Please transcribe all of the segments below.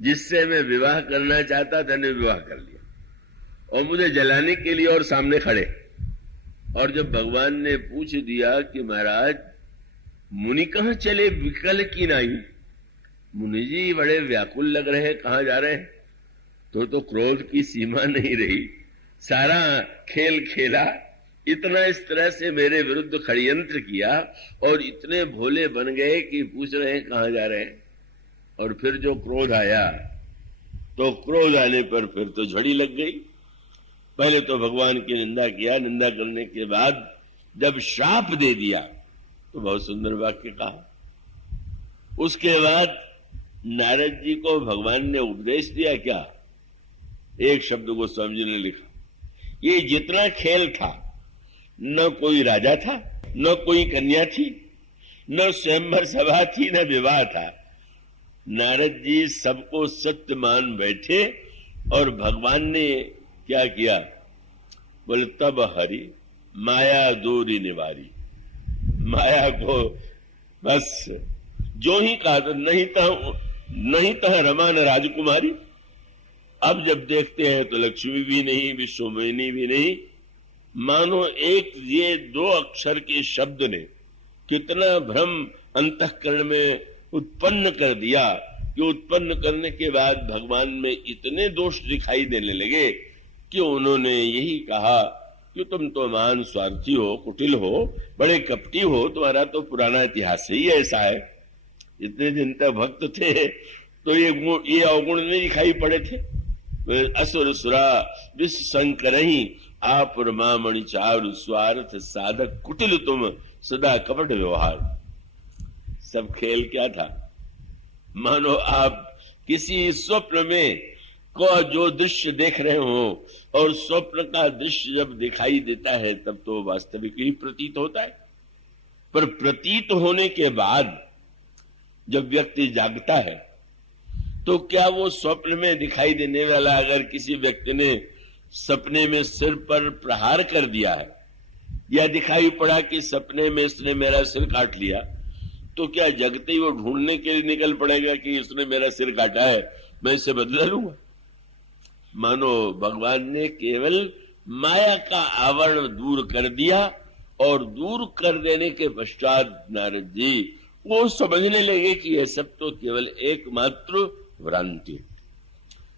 जिससे मैं विवाह करना चाहता था ने विवाह कर लिया, और मुझे जलाने के लिए और सामने खड़े। और जब भगवान ने पूछ दिया कि महाराज मुनि कहां चले, विकल की नहीं, मुनि जी बड़े व्याकुल लग रहे हैं, कहां जा रहे हैं, तो क्रोध की सीमा नहीं रही, सारा खेल खेला, इतना इस तरह से मेरे विरुद्ध षड्यंत्र किया और इतने भोले बन गए कि पूछ रहे हैं कहां जा रहे हैं। और फिर जो क्रोध आया, तो क्रोध आने पर फिर तो झड़ी लग गई। पहले तो भगवान की निंदा किया, निंदा करने के बाद जब श्राप दे दिया तो बहुत सुंदर वाक्य कहा। उसके बाद नारद जी को भगवान ने उपदेश दिया क्या, एक शब्द गोस्वामी जी ने लिखा, ये जितना खेल था, न कोई राजा था, न कोई कन्या थी, न स्वयंवर सभा थी, न विवाह था, नारद जी सबको सत्य मान बैठे। और भगवान ने क्या किया, बोले तब हरि माया दूरी निवारी, माया को बस जो ही कहा था, नहीं था रमा न राजकुमारी। अब जब देखते हैं तो लक्ष्मी भी नहीं, विश्वमोहिनी भी नहीं, मानो एक ये दो अक्षर के शब्द ने कितना भ्रम अंतःकरण में उत्पन्न कर दिया कि उत्पन्न करने के बाद भगवान में इतने दोष दिखाई देने लगे कि उन्होंने यही कहा कि तुम तो महान स्वार्थी हो, कुटिल हो, बड़े कपटी हो, तुम्हारा तो पुराना इतिहास ही ऐसा है। इतने दिन तक भक्त थे तो ये अवगुण नहीं दिखाई पड़े थे। असुर सुरा विश्व शंकर ही आप मामणि चारु स्वार्थ साधक कुटिल तुम सदा कपट व्यवहार। सब खेल क्या था, मानो आप किसी स्वप्न में को जो दृश्य देख रहे हो, और स्वप्न का दृश्य जब दिखाई देता है तब तो वास्तविक ही प्रतीत होता है, पर प्रतीत होने के बाद जब व्यक्ति जागता है तो क्या वो स्वप्न में दिखाई देने वाला, अगर किसी व्यक्ति ने सपने में सिर पर प्रहार कर दिया है, या दिखाई पड़ा कि सपने में इसने मेरा सिर काट लिया, तो क्या जगते ही वो ढूंढने के लिए निकल पड़ेगा कि इसने मेरा सिर काटा है, मैं इसे बदला लूंगा। मानो भगवान ने केवल माया का आवरण दूर कर दिया, और दूर कर देने के पश्चात नारद जी वो समझने लगे कि यह सब तो केवल एकमात्र भ्रांति।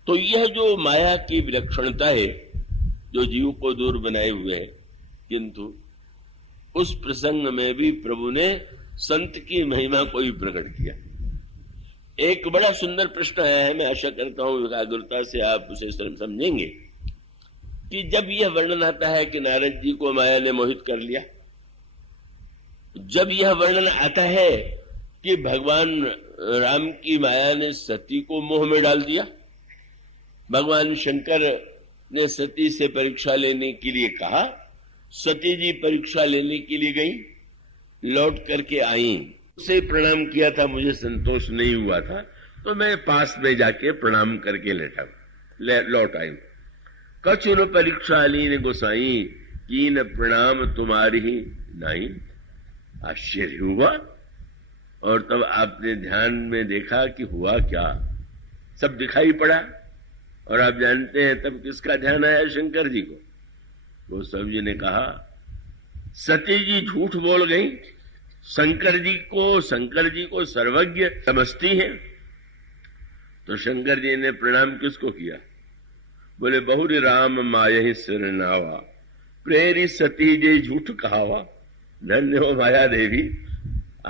तो यह जो माया की विलक्षणता है जो जीव को दूर बनाए हुए है, किंतु उस प्रसंग में भी प्रभु ने संत की महिमा को ही प्रकट किया। एक बड़ा सुंदर प्रश्न आया है, मैं आशा करता हूं एकाग्रता से आप उसे समझेंगे, कि जब यह वर्णन आता है कि नारद जी को माया ने मोहित कर लिया, जब यह वर्णन आता है कि भगवान राम की माया ने सती को मोह में डाल दिया, भगवान शंकर ने सती से परीक्षा लेने के लिए कहा, सती जी परीक्षा लेने के लिए गई, लौट करके आई, उसे प्रणाम किया था, मुझे संतोष नहीं हुआ था तो मैं पास में जाके प्रणाम करके लौट आई। कछु न परीक्षा लीन गोसाई, कीन प्रणाम तुम्हारी ही नहीं। आश्चर्य हुआ, और तब आपने ध्यान में देखा कि हुआ क्या, सब दिखाई पड़ा। और आप जानते हैं तब किसका ध्यान आया, शंकर जी को। गोस्वामी जी ने कहा सती जी झूठ बोल गई, शंकर जी को सर्वज्ञ समझती है। तो शंकर जी ने प्रणाम किसको किया, बोले बहुरी राम माया सिर नावा, प्रेरी सती जे झूठ कहावा। धन्य हो माया देवी,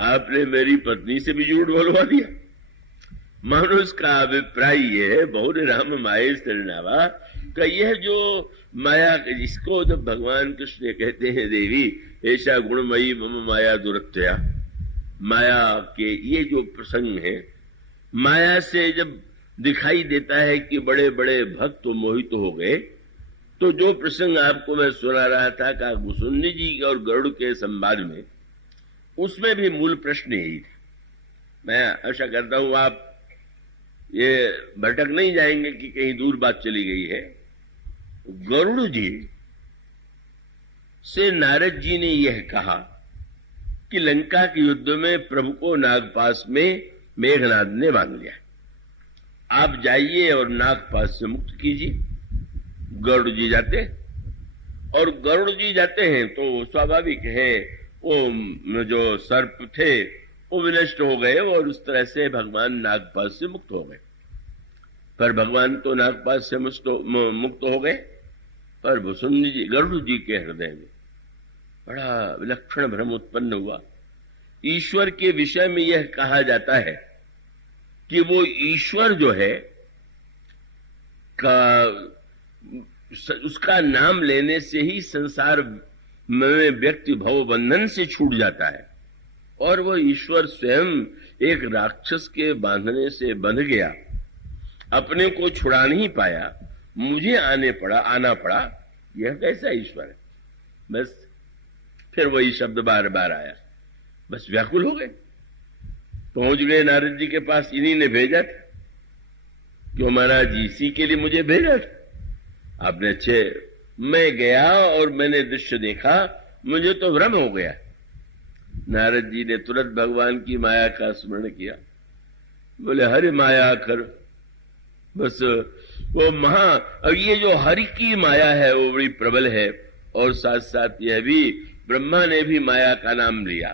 आपने मेरी पत्नी से भी झूठ बोलवा दिया। मनुष्य का अभिप्राय ये है, बहुरी राम माया सिर नावा का, यह जो माया, जिसको जब भगवान कृष्ण कहते हैं देवी ऐसा गुणमयी मम माया दुरत्या, माया के ये जो प्रसंग है, माया से जब दिखाई देता है कि बड़े बड़े भक्त मोहित हो गए, तो जो प्रसंग आपको मैं सुना रहा था का गुसुन्नी जी और गरुड़ के संवाद में, उसमें भी मूल प्रश्न यही था। मैं आशा करता हूं आप ये भटक नहीं जाएंगे कि कहीं दूर बात चली गई है। गरुड़ जी से नारद जी ने यह कहा कि लंका के युद्ध में प्रभु को नागपास में मेघनाद ने बांध लिया, आप जाइए और नागपाश से मुक्त कीजिए। गरुड़ जी जाते, और गरुड़ जी जाते हैं तो स्वाभाविक है वो जो सर्प थे वो विनष्ट हो गए और उस तरह से भगवान नागपाश से मुक्त हो गए। पर भगवान तो नागपाश से मुक्त हो गए, पर भुसुंडी जी, गरुड़ जी के हृदय में बड़ा विलक्षण भ्रम उत्पन्न हुआ। ईश्वर के विषय में यह कहा जाता है कि वो ईश्वर जो है उसका नाम लेने से ही संसार में व्यक्ति भव बंधन से छूट जाता है, और वह ईश्वर स्वयं एक राक्षस के बांधने से बंध गया, अपने को छुड़ा नहीं पाया, मुझे आना पड़ा। यह कैसा ईश्वर है? बस फिर वही शब्द बार बार आया, बस व्याकुल हो गए, पहुंच गए नारद जी के पास। इन्हीं ने भेजा था, क्यों महाराज इसी के लिए मुझे भेजा था आपने? अच्छे, मैं गया और मैंने दृश्य देखा, मुझे तो भ्रम हो गया। नारद जी ने तुरंत भगवान की माया का स्मरण किया, बोले हरि माया कर। बस वो और ये जो हरि की माया है वो बड़ी प्रबल है, और साथ साथ यह भी ब्रह्मा ने भी माया का नाम लिया।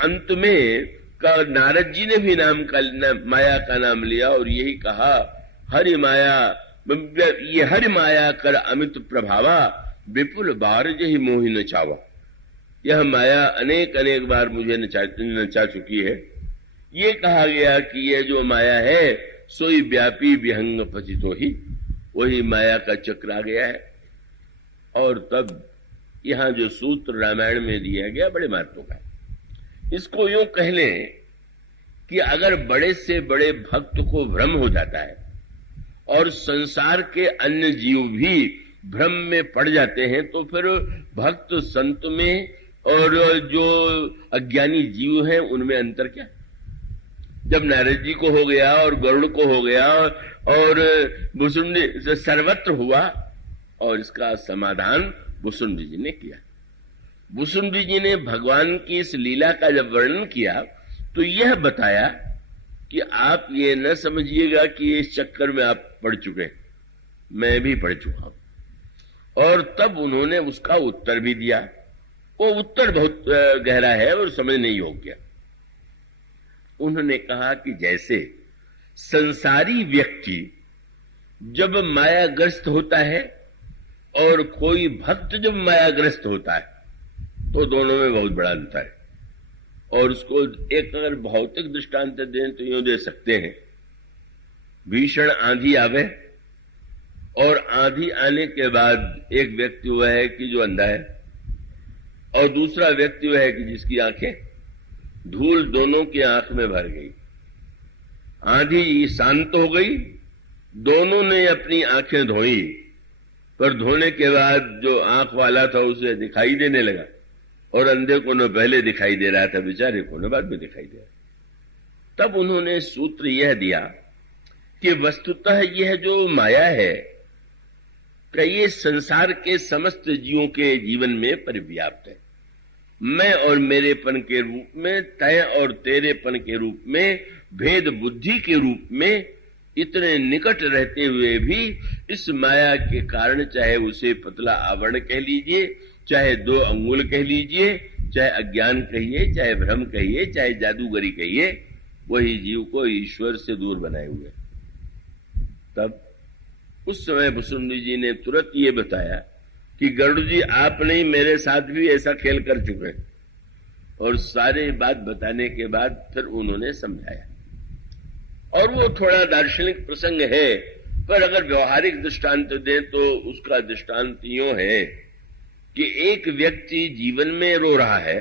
अंत में नारद जी ने भी माया का नाम लिया और यही कहा हरि माया, ये हरि माया कर अमित प्रभावा, विपुल बार जही मोहि नचावा। यह माया अनेक अनेक बार मुझे नचा चुकी है। ये कहा गया कि यह जो माया है सोई व्यापी विहंग पतितो ही, वही माया का चक्र आ गया है। और तब यहां जो सूत्र रामायण में दिया गया बड़े महत्व का, इसको यूं कह लें कि अगर बड़े से बड़े भक्त को भ्रम हो जाता है और संसार के अन्य जीव भी भ्रम में पड़ जाते हैं, तो फिर भक्त संत में और जो अज्ञानी जीव हैं उनमें अंतर क्या? जब नारद जी को हो गया और गरुड़ को हो गया और भुसुंडी सर्वत्र हुआ, और इसका समाधान भुसुंडी जी ने किया। भुसुंडी जी ने भगवान की इस लीला का जब वर्णन किया तो यह बताया कि आप ये न समझिएगा कि इस चक्कर में आप पड़ चुके, मैं भी पड़ चुका हूं। और तब उन्होंने उसका उत्तर भी दिया। वो उत्तर बहुत गहरा है और समझने योग्य। उन्होंने कहा कि जैसे संसारी व्यक्ति जब मायाग्रस्त होता है और कोई भक्त जब मायाग्रस्त होता है, तो दोनों में बहुत बड़ा अंतर है। और उसको एक अगर भौतिक दृष्टांत दें तो यूं दे सकते हैं, भीषण आंधी आवे और आंधी आने के बाद एक व्यक्ति वह है कि जो अंधा है, और दूसरा व्यक्ति वह है कि जिसकी आंखें, धूल दोनों की आंख में भर गई। आंधी शांत हो गई, दोनों ने अपनी आंखें धोई, पर धोने के बाद जो आंख वाला था उसे दिखाई देने लगा, और अंधे को न पहले दिखाई दे रहा था, बेचारे को न बाद में दिखाई दे रहा। तब उन्होंने सूत्र यह दिया कि वस्तुतः यह जो माया है कि ये संसार के समस्त जीवों के जीवन में परिव्याप्त है। मैं और मेरेपन के रूप में, तय और तेरेपन के रूप में, भेद बुद्धि के रूप में इतने निकट रहते हुए भी इस माया के कारण, चाहे उसे पतला आवरण कह लीजिए, चाहे 2 अंगुल कह लीजिए, चाहे अज्ञान कहिए, चाहे भ्रम कहिए, चाहे जादूगरी कहिए, वही जीव को ईश्वर से दूर बनाए हुए। तब उस समय भुसुंडी जी ने तुरंत ये बताया कि गरुड़ जी आप नहीं, मेरे साथ भी ऐसा खेल कर चुके। और सारे बात बताने के बाद फिर उन्होंने समझाया। और वो थोड़ा दार्शनिक प्रसंग है, पर अगर व्यवहारिक दृष्टांत दें तो उसका दृष्टांत यूं है कि एक व्यक्ति जीवन में रो रहा है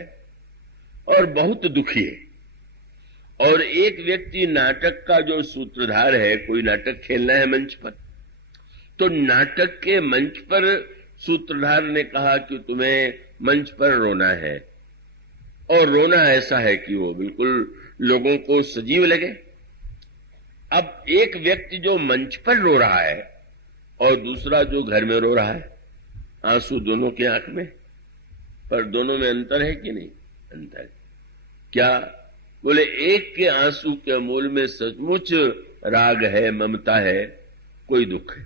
और बहुत दुखी है, और एक व्यक्ति नाटक का जो सूत्रधार है, कोई नाटक खेलना है मंच पर, तो नाटक के मंच पर सूत्रधार ने कहा कि तुम्हें मंच पर रोना है, और रोना ऐसा है कि वो बिल्कुल लोगों को सजीव लगे। अब एक व्यक्ति जो मंच पर रो रहा है और दूसरा जो घर में रो रहा है, आंसू दोनों की आंख में, पर दोनों में अंतर है कि नहीं? अंतर। क्या? बोले एक के आंसू के मूल में सचमुच राग है, ममता है, कोई दुख है।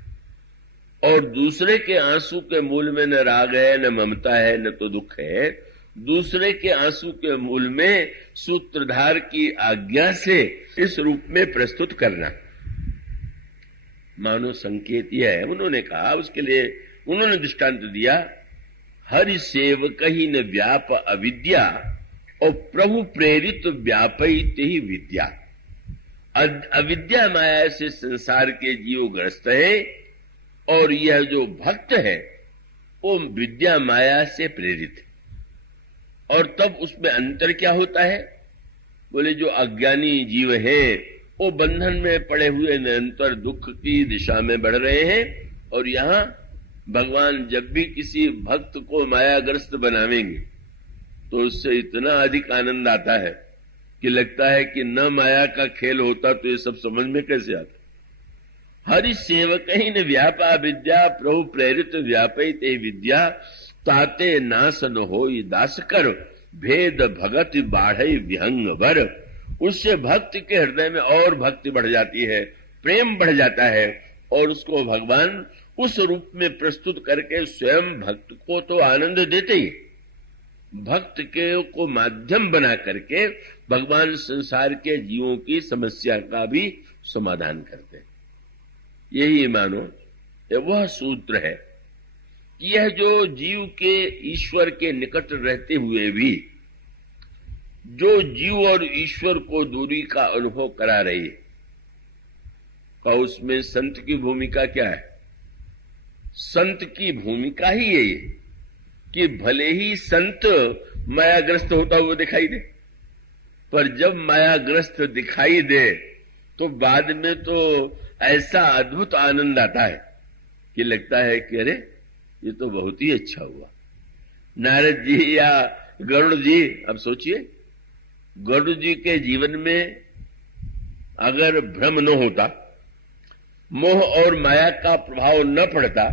और दूसरे के आंसू के मूल में न राग है, न ममता है, न तो दुख है। दूसरे के आंसू के मूल में सूत्रधार की आज्ञा से इस रूप में प्रस्तुत करना। मानो संकेत यह है, उन्होंने कहा, उसके लिए उन्होंने दृष्टांत दिया, हरि सेवक ही न व्याप अविद्या और प्रभु प्रेरित व्यापित ही विद्या। अविद्या माया से संसार के जीव ग्रस्त है और यह जो भक्त है वो विद्या माया से प्रेरित है। और तब उसमें अंतर क्या होता है? बोले जो अज्ञानी जीव है वो बंधन में पड़े हुए निरंतर दुख की दिशा में बढ़ रहे हैं, और यहां भगवान जब भी किसी भक्त को मायाग्रस्त बनावेंगे तो उससे इतना अधिक आनंद आता है कि लगता है कि न माया का खेल होता तो ये सब समझ में कैसे आता। हरि सेवक ही न व्यापा विद्या प्रभु प्रेरित व्यापित विद्या ताते नास न होई दास कर भेद भगत बाढ़ई विहंग भर। उससे भक्त के हृदय में और भक्ति बढ़ जाती है, प्रेम बढ़ जाता है, और उसको भगवान उस रूप में प्रस्तुत करके स्वयं भक्त को तो आनंद देते ही, भक्त के को माध्यम बना करके भगवान संसार के जीवों की समस्या का भी समाधान करते हैं। यही मानो वह सूत्र है कि यह जो जीव के ईश्वर के निकट रहते हुए भी जो जीव और ईश्वर को दूरी का अनुभव करा रही है, का उसमें संत की भूमिका क्या है? संत की भूमिका ही यही है कि भले ही संत मायाग्रस्त होता हुआ दिखाई दे, पर जब मायाग्रस्त दिखाई दे तो बाद में तो ऐसा अद्भुत आनंद आता है कि लगता है कि अरे ये तो बहुत ही अच्छा हुआ। नारद जी या गरुड़ जी, अब सोचिए गरुड़ जी के जीवन में अगर भ्रम न होता, मोह और माया का प्रभाव न पड़ता,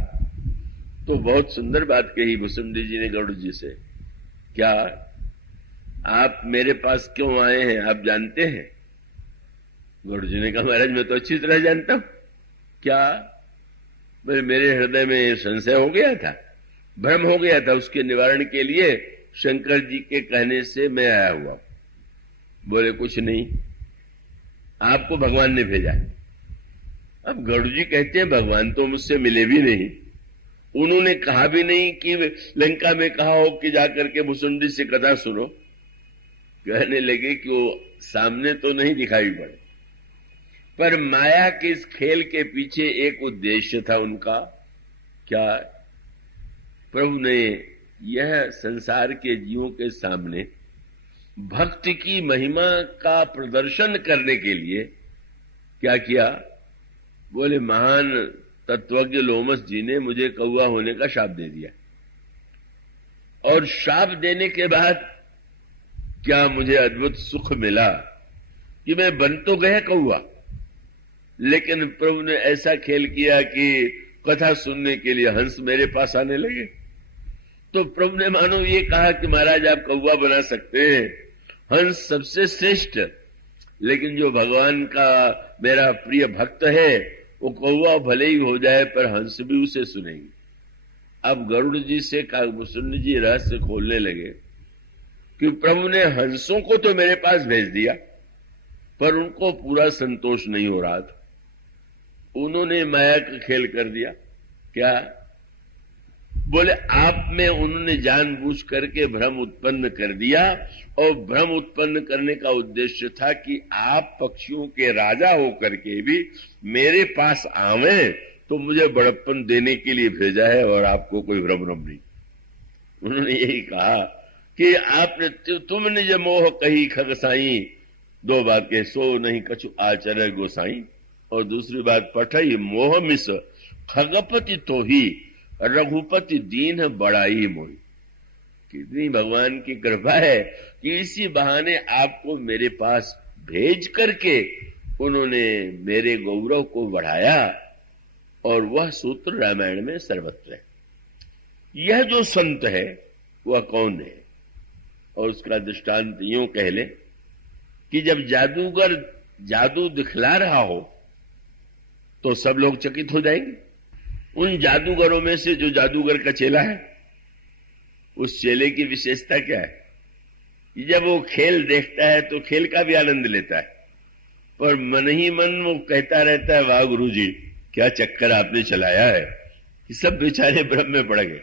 तो बहुत सुंदर बात कही भुसुंडी जी ने गरुड़ जी से, क्या आप मेरे पास क्यों आए हैं आप जानते हैं? गरुड़ जी ने कहा महाराज मैं तो अच्छी तरह जानता हूं। क्या? मेरे हृदय में संशय हो गया था, भ्रम हो गया था, उसके निवारण के लिए शंकर जी के कहने से मैं आया हुआ। बोले कुछ नहीं, आपको भगवान ने भेजा। अब गरुड़ जी कहते हैं भगवान तो मुझसे मिले भी नहीं, उन्होंने कहा भी नहीं कि लंका में कहा हो कि जाकर के भुसुंडी से कथा सुनो। कहने लगे कि वो सामने तो नहीं दिखाई पड़े, पर माया के इस खेल के पीछे एक उद्देश्य था उनका। क्या? प्रभु ने यह संसार के जीवों के सामने भक्ति की महिमा का प्रदर्शन करने के लिए क्या किया? बोले महान तत्वज्ञ लोमस जी ने मुझे कौआ होने का शाप दे दिया, और शाप देने के बाद क्या मुझे अद्भुत सुख मिला कि मैं बन तो गया कौआ, लेकिन प्रभु ने ऐसा खेल किया कि कथा सुनने के लिए हंस मेरे पास आने लगे। तो प्रभु ने मानो ये कहा कि महाराज आप कौआ बना सकते हैं, हंस सबसे श्रेष्ठ, लेकिन जो भगवान का मेरा प्रिय भक्त है वो कौआ भले ही हो जाए पर हंस भी उसे सुनेंगे। अब गरुड़ जी से भुसुंडी जी रहस्य खोलने लगे कि प्रभु ने हंसों को तो मेरे पास भेज दिया, पर उनको पूरा संतोष नहीं हो रहा था, उन्होंने माया का खेल कर दिया। क्या? बोले आप में उन्होंने जानबूझ करके भ्रम उत्पन्न कर दिया, और भ्रम उत्पन्न करने का उद्देश्य था कि आप पक्षियों के राजा होकर के भी मेरे पास आवे तो मुझे बड़प्पन देने के लिए भेजा है, और आपको कोई भ्रम नहीं। उन्होंने यही कहा कि आपने तुमने जो मोह कही खगसाई, दो बात के सो नहीं कछु आचर गोसाई, और दूसरी बात पठई मोह मिस खगपति तो ही रघुपति दीन बड़ाई मोही। कितनी भगवान की कृपा है कि इसी बहाने आपको मेरे पास भेज करके उन्होंने मेरे गौरव को बढ़ाया, और वह सूत्र रामायण में सर्वत्र है। यह जो संत है वह कौन है? और उसका दृष्टांत यूं कह ले कि जब जादूगर जादू दिखला रहा हो तो सब लोग चकित हो जाएंगे। उन जादूगरों में से जो जादूगर का चेला है, उस चेले की विशेषता क्या है? जब वो खेल देखता है तो खेल का भी आनंद लेता है, पर मन ही मन वो कहता रहता है, वाह गुरुजी, क्या चक्कर आपने चलाया है। कि सब बेचारे भ्रम में पड़ गए।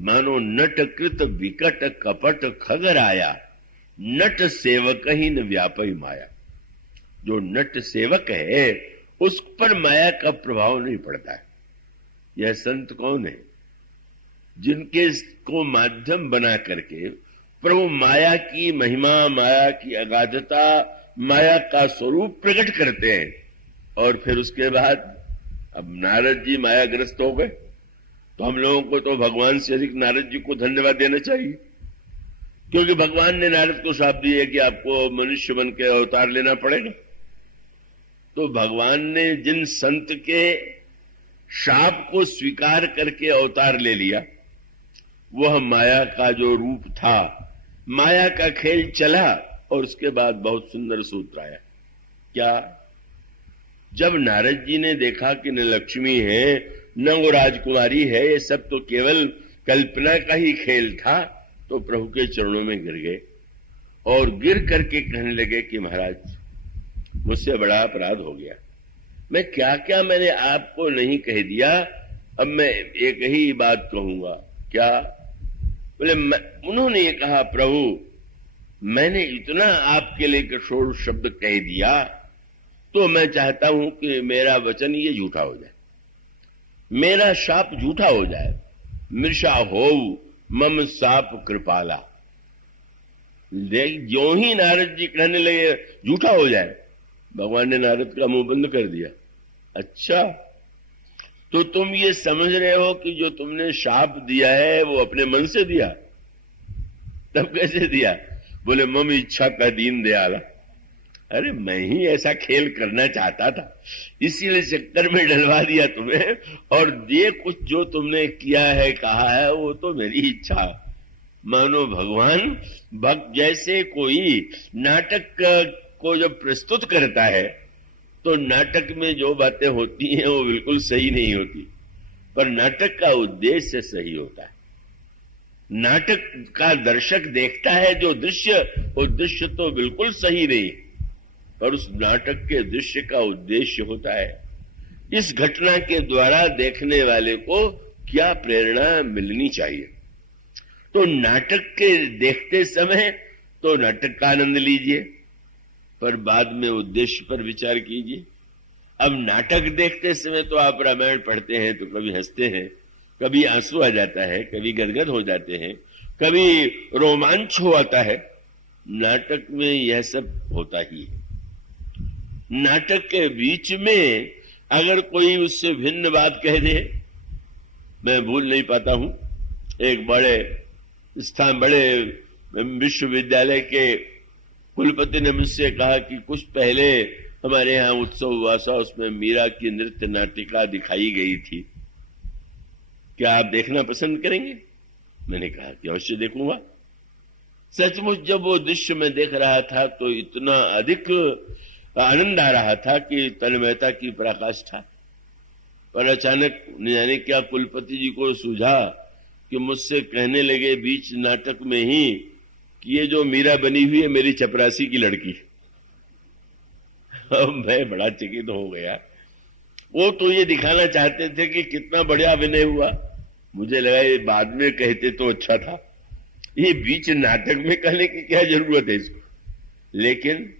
मानो नट कृत विकट कपट खगर आया, नट सेवक ही न व्यापी माया। जो नट सेवक है उस पर माया का प्रभाव नहीं पड़ता है। यह संत कौन है? जिनके को माध्यम बना करके प्रभु माया की महिमा, माया की अगाधता, माया का स्वरूप प्रकट करते हैं। और फिर उसके बाद अब नारद जी मायाग्रस्त हो गए, तो हम लोगों को तो भगवान से अधिक नारद जी को धन्यवाद देना चाहिए, क्योंकि भगवान ने नारद को श्राप दिए कि आपको मनुष्य बन के अवतार लेना पड़ेगा। तो भगवान ने जिन संत के श्राप को स्वीकार करके अवतार ले लिया, वह माया का जो रूप था, माया का खेल चला। और उसके बाद बहुत सुंदर सूत्र आया। क्या? जब नारद जी ने देखा कि न लक्ष्मी है न वो राजकुमारी है, ये सब तो केवल कल्पना का ही खेल था, तो प्रभु के चरणों में गिर गए और गिर करके कहने लगे कि महाराज, मुझसे बड़ा अपराध हो गया। मैं क्या क्या मैंने आपको नहीं कह दिया, अब मैं एक ही बात कहूंगा। क्या? बोले, उन्होंने ये कहा, प्रभु मैंने इतना आपके लिए कठोर शब्द कह दिया, तो मैं चाहता हूं कि मेरा वचन ये झूठा हो जाए, मेरा शाप झूठा हो जाए। मृषा हो मम साप कृपाला। जो ही नारद जी कहने लगे झूठा हो जाए, भगवान ने नारद का मुंह बंद कर दिया। अच्छा, तो तुम ये समझ रहे हो कि जो तुमने शाप दिया है वो अपने मन से दिया? तब कैसे दिया? बोले, मम इच्छा का दीन दयाला। अरे मैं ही ऐसा खेल करना चाहता था, इसीलिए चक्कर में डलवा दिया तुम्हें। और ये कुछ जो तुमने किया है, कहा है, वो तो मेरी इच्छा। मानो भगवान भक्त जैसे कोई नाटक को जब प्रस्तुत करता है, तो नाटक में जो बातें होती हैं वो बिल्कुल सही नहीं होती, पर नाटक का उद्देश्य सही होता है। नाटक का दर्शक देखता है जो दृश्य, वो दृश्य तो बिल्कुल सही नहीं, पर उस नाटक के दृश्य का उद्देश्य होता है। इस घटना के द्वारा देखने वाले को क्या प्रेरणा मिलनी चाहिए। तो नाटक के देखते समय तो नाटक का आनंद लीजिए, पर बाद में उद्देश्य पर विचार कीजिए। अब नाटक देखते समय तो आप रामायण पढ़ते हैं तो कभी हंसते हैं, कभी आंसू आ जाता है, कभी गदगद हो जाते हैं, कभी रोमांच हो आता है। नाटक में यह सब होता ही है। नाटक के बीच में अगर कोई उससे भिन्न बात कह दे, मैं भूल नहीं पाता हूं, एक बड़े विश्वविद्यालय के कुलपति ने मुझसे कहा कि कुछ पहले हमारे यहाँ उत्सव हुआ था, उसमें मीरा की नृत्य नाटिका दिखाई गई थी, क्या आप देखना पसंद करेंगे? मैंने कहा कि अवश्य देखूंगा। सचमुच जब वो दृश्य में देख रहा था तो इतना अधिक आनंद आ रहा था कि तन्मयता की पराकाष्ठा। पर अचानक न जाने क्या कुलपति जी को सूझा कि मुझसे कहने लगे बीच नाटक में ही कि ये जो मीरा बनी हुई है मेरी चपरासी की लड़की। मैं बड़ा चकित हो गया। वो तो ये दिखाना चाहते थे कि कितना बढ़िया अभिनय हुआ, मुझे लगा ये बाद में कहते तो अच्छा था, ये बीच नाटक में कहने की क्या जरूरत है इसको। लेकिन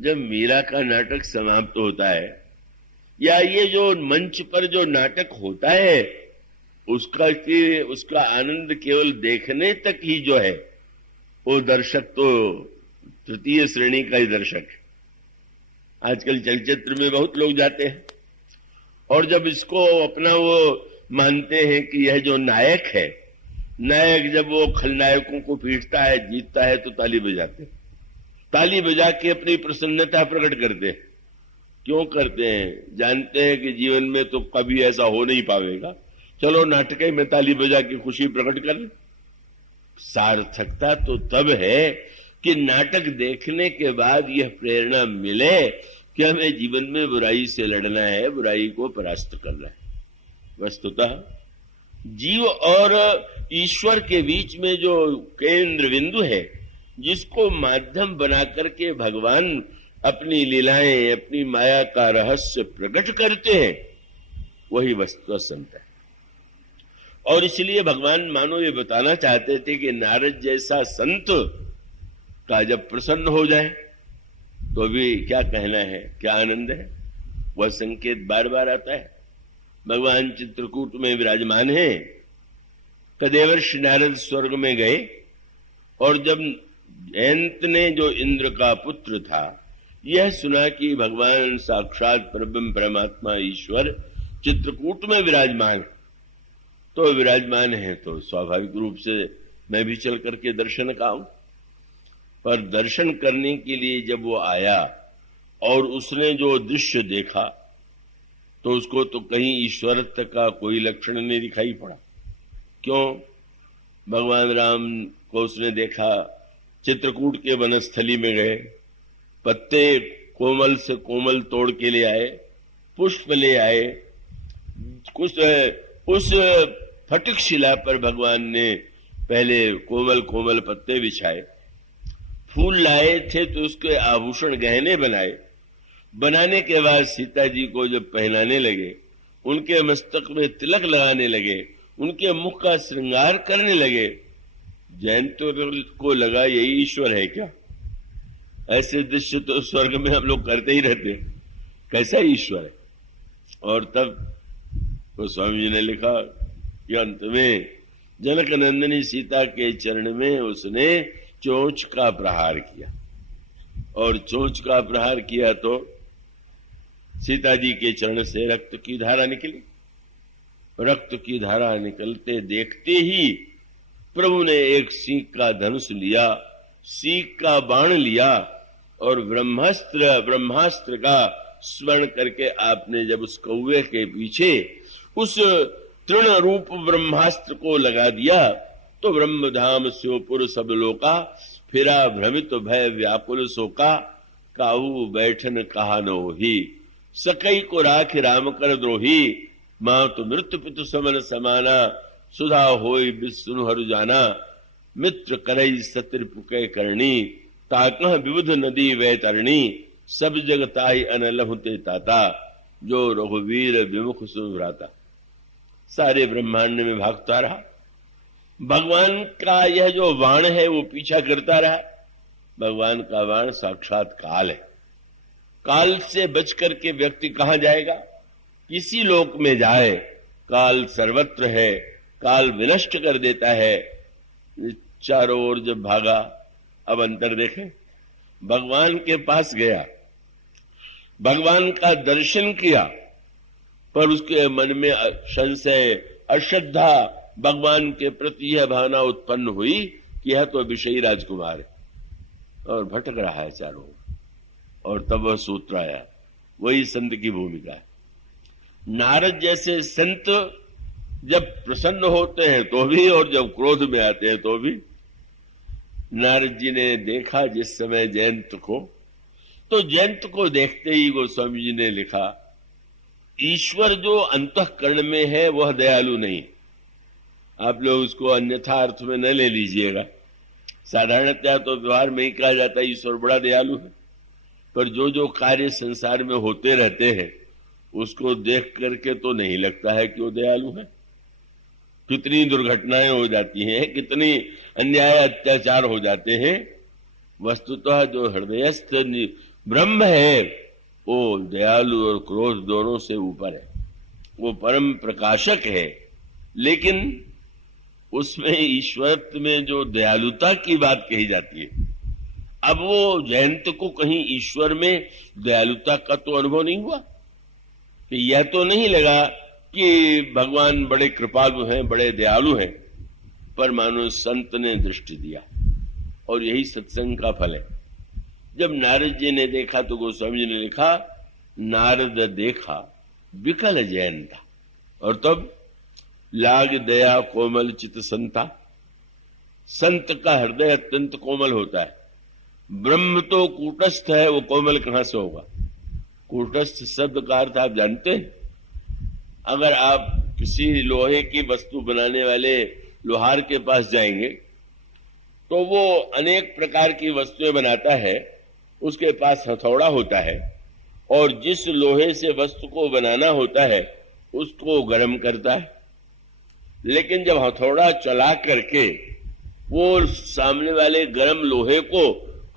जब मीरा का नाटक समाप्त होता है, या ये जो मंच पर जो नाटक होता है, उसका आनंद केवल देखने तक ही जो है, वो दर्शक तो तृतीय श्रेणी का ही दर्शक है। आजकल चलचित्र में बहुत लोग जाते हैं और जब इसको अपना वो मानते हैं कि यह जो नायक है, नायक जब वो खलनायकों को पीटता है, जीतता है, तो ताली बजाते हैं। ताली बजा के अपनी प्रसन्नता प्रकट करते हैं। क्यों करते हैं? जानते हैं कि जीवन में तो कभी ऐसा हो नहीं पाएगा, चलो नाटक में ताली बजा के खुशी प्रकट कर। सार्थकता तो तब है कि नाटक देखने के बाद यह प्रेरणा मिले कि हमें जीवन में बुराई से लड़ना है, बुराई को परास्त करना है। वस्तुतः जीव और ईश्वर के बीच में जो केंद्र बिंदु है, जिसको माध्यम बना करके भगवान अपनी लीलाएं, अपनी माया का रहस्य प्रकट करते हैं, वही वस्तुतः संत है। और इसलिए भगवान मानो ये बताना चाहते थे कि नारद जैसा संत का जब प्रसन्न हो जाए तो भी क्या कहना है, क्या आनंद है। वह संकेत बार बार आता है। भगवान चित्रकूट में विराजमान है। कदेवर्ष नारद स्वर्ग में गए और जब जयंत ने, जो इंद्र का पुत्र था, यह सुना कि भगवान साक्षात परब्रह्म परमात्मा ईश्वर चित्रकूट में विराजमान, तो विराजमान है तो स्वाभाविक रूप से मैं भी चल करके दर्शन का आऊं। पर दर्शन करने के लिए जब वो आया और उसने जो दृश्य देखा तो उसको तो कहीं ईश्वरत्व का कोई लक्षण नहीं दिखाई पड़ा। क्यों? भगवान राम को उसने देखा, चित्रकूट के वनस्थली में गए, पत्ते कोमल से कोमल तोड़ के ले आए, पुष्प ले आए, कुछ उस फटिक शिला पर भगवान ने पहले कोमल कोमल पत्ते बिछाए, फूल लाए थे तो उसके आभूषण गहने बनाए। बनाने के बाद सीता जी को जब पहनाने लगे, उनके मस्तक में तिलक लगाने लगे, उनके मुख का श्रृंगार करने लगे, जयंत को लगा यही ईश्वर है क्या? ऐसे दृश्य तो स्वर्ग में हम लोग करते ही रहते, कैसा ईश्वर है। और तब तो स्वामी जी ने लिखा कि अंत में जनक नंदिनी सीता के चरण में उसने चोंच का प्रहार किया, और चोंच का प्रहार किया तो सीता जी के चरण से रक्त की धारा निकली। रक्त की धारा निकलते देखते ही प्रभु ने एक सीख का धनुष लिया, सीख का बाण लिया और ब्रह्मास्त्र का स्मरण करके आपने जब उस कौवे के पीछे उस तृण रूप ब्रह्मास्त्र को लगा दिया तो ब्रह्मधाम स्योपुर सब लोका, फिरा भ्रमित भय व्याकुल शोका, काहू बैठन कहा नो ही, सकई को राख राम कर द्रोही, मां तो मृत्यु पितु समन समाना, सुधा होई विष्णु हरु जाना, मित्र करई सतिर पुके करणी, ताकह विबुध नदी वै तरणी, सब जग ताहि अनलहुते ताता, जो रघुवीर विमुख सुभ्राता। सारे ब्रह्मांड में भागता रहा, भगवान का यह जो वाण है वो पीछा करता रहा। भगवान का वाण साक्षात काल है। काल से बच करके व्यक्ति कहां जाएगा? किसी लोक में जाए, काल सर्वत्र है, काल विनष्ट कर देता है। चारों ओर जब भागा, अब अंतर देखें, भगवान के पास गया, भगवान का दर्शन किया, पर उसके मन में संशय, अश्रद्धा, भगवान के प्रति यह भावना उत्पन्न हुई कि यह तो विषयी राजकुमार है और भटक रहा है चारों ओर। और तब वह सूत्र आया, वही संत की भूमिका है। नारद जैसे संत जब प्रसन्न होते हैं तो भी, और जब क्रोध में आते हैं तो भी। नारद जी ने देखा जिस समय जयंत को, तो जयंत को देखते ही गोस्वामी जी ने लिखा, ईश्वर जो अंतःकरण में है वह दयालु नहीं। आप लोग उसको अन्यथा अर्थ में न ले लीजिएगा। साधारणतः तो व्यवहार में ही कहा जाता है ईश्वर बड़ा दयालु है, पर जो जो कार्य संसार में होते रहते हैं उसको देख करके तो नहीं लगता है कि वो दयालु है। कितनी दुर्घटनाएं हो जाती हैं, कितनी अन्याय अत्याचार हो जाते हैं। वस्तुतः जो हृदयस्थ ब्रह्म है वो दयालु और क्रोध दोनों से ऊपर है, वो परम प्रकाशक है। लेकिन उसमें ईश्वरत्व में जो दयालुता की बात कही जाती है, अब वो जयंत को कहीं ईश्वर में दयालुता का तो अनुभव नहीं हुआ कि यह तो नहीं लगा कि भगवान बड़े कृपालु हैं, बड़े दयालु हैं, पर मानो संत ने दृष्टि दिया। और यही सत्संग का फल है। जब नारद जी ने देखा तो गोस्वामी जी ने लिखा, नारद देखा विकल जयंता, और तब लाग दया कोमल चित संता। संत का हृदय अत्यंत कोमल होता है। ब्रह्म तो कूटस्थ है, वो कोमल कहां से होगा? कूटस्थ शब्द का अर्थ आप जानते हैं? अगर आप किसी लोहे की वस्तु बनाने वाले लोहार के पास जाएंगे तो वो अनेक प्रकार की वस्तुएं बनाता है, उसके पास हथौड़ा होता है और जिस लोहे से वस्तु को बनाना होता है उसको गर्म करता है। लेकिन जब हथौड़ा चला करके वो सामने वाले गर्म लोहे को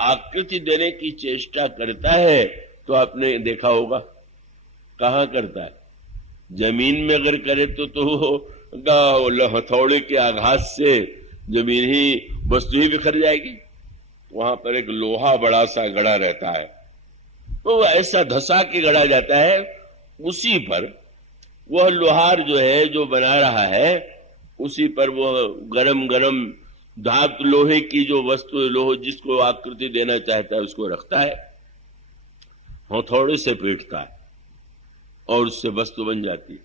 आकृति देने की चेष्टा करता है तो आपने देखा होगा कहां करता है? जमीन में अगर करे तो हथौड़े के आघात से जमीन ही वस्तु ही बिखर जाएगी। वहां पर एक लोहा बड़ा सा गड़ा रहता है, तो ऐसा धसा के गड़ा जाता है। उसी पर वह लोहार जो है, जो बना रहा है, उसी पर वह गरम गरम धातु लोहे की जो वस्तु लोह जिसको आकृति देना चाहता है उसको रखता है, हथौड़े से पीटता है और उससे वस्तु बन जाती है।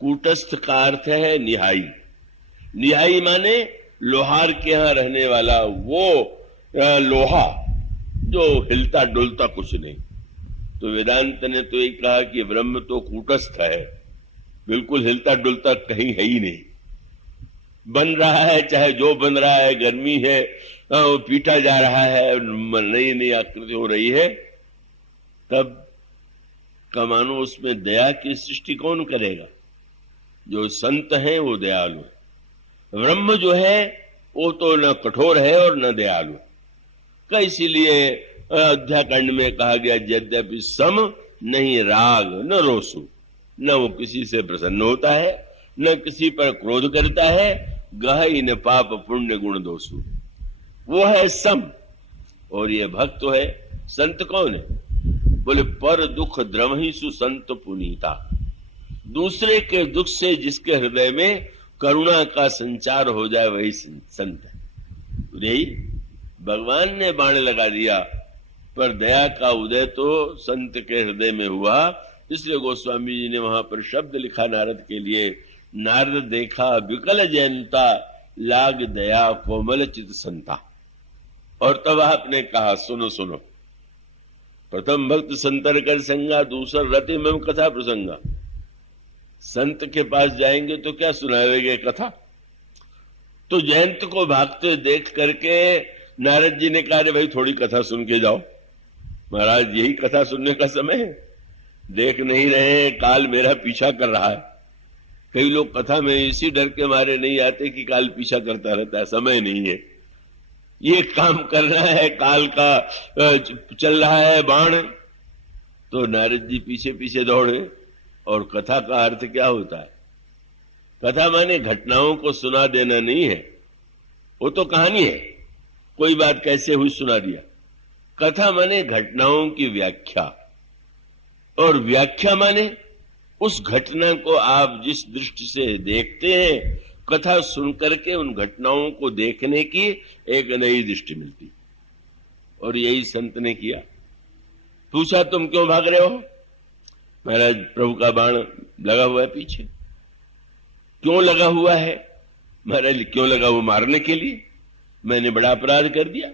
कूटस्थ का अर्थ है निहाई। निहाई माने लोहार के यहां रहने वाला वो लोहा जो हिलता डुलता कुछ नहीं। तो वेदांत ने तो ये कहा कि ब्रह्म तो कूटस्थ है, बिल्कुल हिलता डुलता कहीं है ही नहीं। बन रहा है, चाहे जो बन रहा है, गर्मी है, पीटा जा रहा है, नई नई आकृति हो रही है, तब कमानो उसमें दया की सृष्टि कौन करेगा? जो संत हैं वो दयालु है। ब्रह्म जो है वो तो न कठोर है और न दयालु है। इसीलिए अध्याकांड में कहा गया यद्यपि सम नहीं राग न रोसु, न वो किसी से प्रसन्न होता है न किसी पर क्रोध करता है, गहई न पाप पुण्य गुण दोषु। वो है सम। और ये भक्त है। संत कौन है? बोले पर दुख द्रवहि सु संत पुनीता। दूसरे के दुख से जिसके हृदय में करुणा का संचार हो जाए वही संत है। यही भगवान ने बाण लगा दिया पर दया का उदय तो संत के हृदय में हुआ। इसलिए गोस्वामी जी ने वहां पर शब्द लिखा नारद के लिए, नारद देखा विकल जयंता लाग दया कोमल चित संता। और तब आपने कहा सुनो सुनो, प्रथम भक्त संतर कर संगा, दूसरा रति में कथा प्रसंगा। संत के पास जाएंगे तो क्या सुनाएंगे कथा? तो जयंत को भागते देख करके नारद जी ने कहा भाई थोड़ी कथा सुन के जाओ। महाराज यही कथा सुनने का समय है, देख नहीं रहे काल मेरा पीछा कर रहा है। कई लोग कथा में इसी डर के मारे नहीं आते कि काल पीछा करता रहता है, समय नहीं है, ये काम करना है, काल का चल रहा है बाण। तो नारद जी पीछे पीछे दौड़े। और कथा का अर्थ क्या होता है? कथा माने घटनाओं को सुना देना नहीं है, वो तो कहानी है, कोई बात कैसे हुई सुना दिया। कथा माने घटनाओं की व्याख्या, और व्याख्या माने उस घटना को आप जिस दृष्टि से देखते हैं, कथा सुन करके उन घटनाओं को देखने की एक नई दृष्टि मिलती। और यही संत ने किया। पूछा तुम क्यों भाग रहे हो? महाराज प्रभु का बाण लगा हुआ है पीछे। क्यों लगा हुआ है? महाराज क्यों लगा हुआ? मारने के लिए। मैंने बड़ा अपराध कर दिया,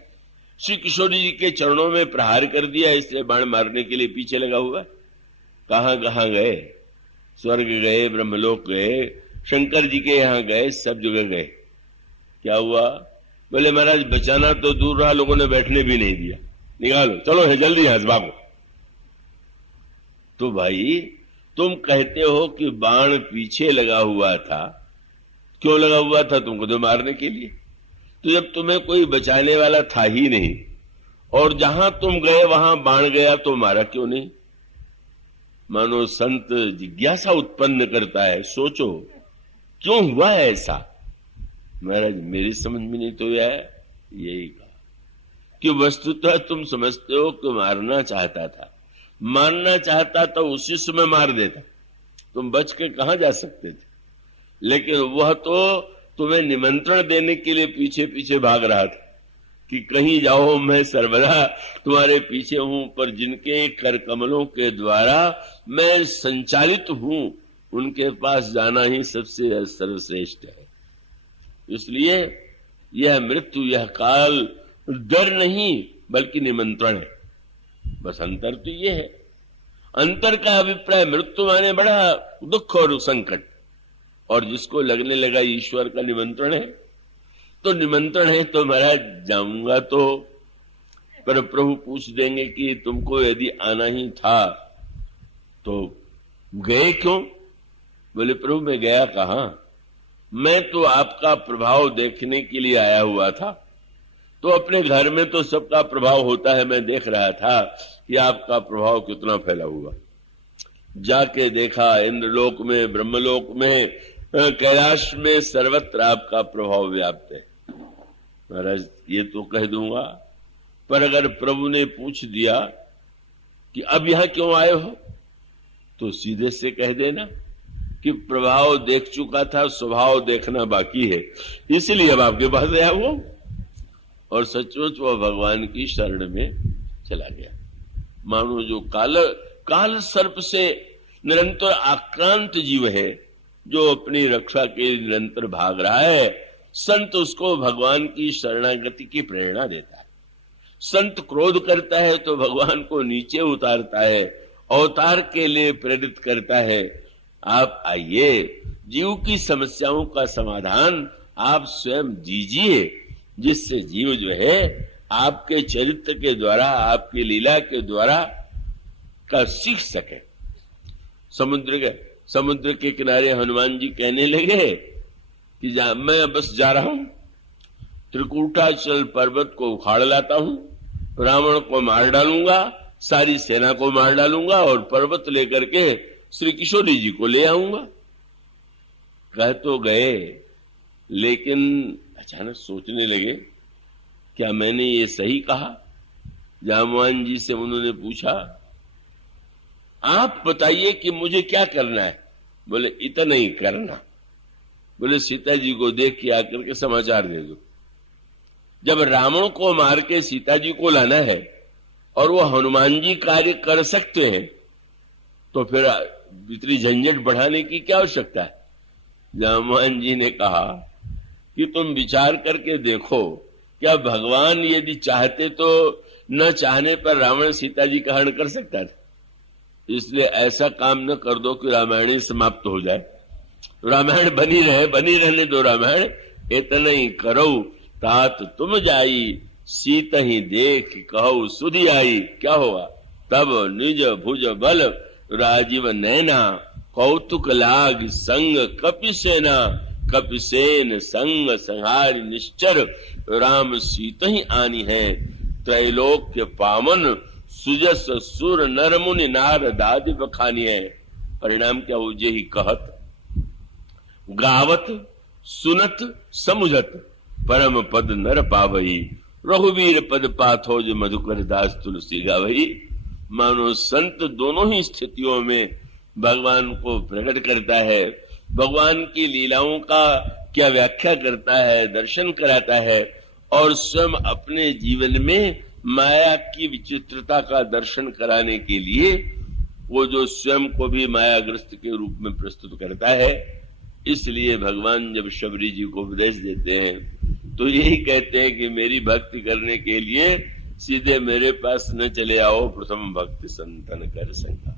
श्री किशोर जी के चरणों में प्रहार कर दिया, इसलिए बाण मारने के लिए पीछे लगा हुआ है। कहां कहां गए? स्वर्ग गए, ब्रह्मलोक गए, शंकर जी के यहां गए, सब जगह गए। क्या हुआ? बोले महाराज बचाना तो दूर रहा, लोगों ने बैठने भी नहीं दिया, निकालो चलो है जल्दी यहां से भागो। तो भाई तुम कहते हो कि बाण पीछे लगा हुआ था, क्यों लगा हुआ था? तुमको तो मारने के लिए। तो जब तुम्हें कोई बचाने वाला था ही नहीं और जहां तुम गए वहां बाण गया तो मारा क्यों नहीं? मानो संत जिज्ञासा उत्पन्न करता है, सोचो क्यों हुआ है ऐसा। महाराज मेरी समझ में नहीं तो यही कहा कि वस्तुतः तुम समझते हो कि मारना चाहता था, मारना चाहता तो उसी समय मार देता, तुम बच के कहां जा सकते थे। लेकिन वह तो तुम्हें निमंत्रण देने के लिए पीछे पीछे भाग रहा था कि कहीं जाओ, मैं सर्वदा तुम्हारे पीछे हूं, पर जिनके कर कमलों के द्वारा मैं संचालित हूं उनके पास जाना ही सबसे सर्वश्रेष्ठ है। इसलिए यह मृत्यु, यह काल डर नहीं बल्कि निमंत्रण है। बस अंतर तो ये है। अंतर का अभिप्राय मृत्यु माने बड़ा दुख और संकट। और जिसको लगने लगा ईश्वर का निमंत्रण है तो निमंत्रण है तो महाराज जाऊंगा, तो पर प्रभु पूछ देंगे कि तुमको यदि आना ही था तो गए क्यों? बोले प्रभु मैं गया कहां, मैं तो आपका प्रभाव देखने के लिए आया हुआ था। तो अपने घर में तो सबका प्रभाव होता है, मैं देख रहा था कि आपका प्रभाव कितना फैला हुआ। जाके देखा इंद्रलोक में, ब्रह्मलोक में, कैलाश में, सर्वत्र आपका प्रभाव व्याप्त है। महाराज ये तो कह दूंगा, पर अगर प्रभु ने पूछ दिया कि अब यहां क्यों आए हो, तो सीधे से कह देना कि प्रभाव देख चुका था, स्वभाव देखना बाकी है, इसलिए अब आपके पास आया वो। और सचमुच वह भगवान की शरण में चला गया। मानो जो काल सर्प से निरंतर आक्रांत जीव है, जो अपनी रक्षा के लिए निरंतर भाग रहा है, संत उसको भगवान की शरणागति की प्रेरणा देता है। संत क्रोध करता है तो भगवान को नीचे उतारता है, अवतार के लिए प्रेरित करता है। आप आइए, जीव की समस्याओं का समाधान आप स्वयं दीजिए, जिससे जीव जो है आपके चरित्र के द्वारा, आपकी लीला के द्वारा का सीख सके। समुद्र के किनारे हनुमान जी कहने लगे कि मैं बस जा रहा हूं, त्रिकूटाचल पर्वत को उखाड़ लाता हूं, रावण को मार डालूंगा, सारी सेना को मार डालूंगा और पर्वत लेकर के श्री किशोरी जी को ले आऊंगा। कह तो गए, लेकिन अचानक सोचने लगे क्या मैंने ये सही कहा? जामवान जी से उन्होंने पूछा आप बताइए कि मुझे क्या करना है? बोले इतना ही करना। बोले सीता जी को देख के आकर के समाचार दे दो। जब रावण को मार के सीता जी को लाना है और वो हनुमान जी कार्य कर सकते हैं, तो फिर इतनी झंझट बढ़ाने की क्या आवश्यकता है? जामवान जी ने कहा कि तुम विचार करके देखो, क्या भगवान यदि चाहते तो न चाहने पर रावण सीता जी का हरण कर सकता था? इसलिए ऐसा काम न कर दो कि रामायण समाप्त हो जाए। रामायण बनी रहने दो रामायण। इतना ही करो तात तुम जाई, सीत ही देख कहो सुधी आई। क्या होगा? तब निज भुज बल राजीव नैना, कौतुक लाग संग कपिसेना। कपिसेन संग संहार निश्चर, राम सीत ही आनी है। त्रैलोक्य पावन सुजस सुर नर मुनि नारद आदि बखानी है। परिणाम क्या हो? जे ही कहत गावत सुनत समुझत, परम पद नर पावही। रघुवीर पद पाथो जो मधुकर दास तुलसी गावही। मानो संत दोनों ही स्थितियों में भगवान को प्रकट करता है, भगवान की लीलाओं का क्या व्याख्या करता है, दर्शन कराता है, और स्वयं अपने जीवन में माया की विचित्रता का दर्शन कराने के लिए वो जो स्वयं को भी मायाग्रस्त के रूप में प्रस्तुत करता है। इसलिए भगवान जब शबरी जी को उपदेश देते हैं तो यही कहते हैं कि मेरी भक्ति करने के लिए सीधे मेरे पास न चले आओ, प्रथम भक्ति संतन कर संगा।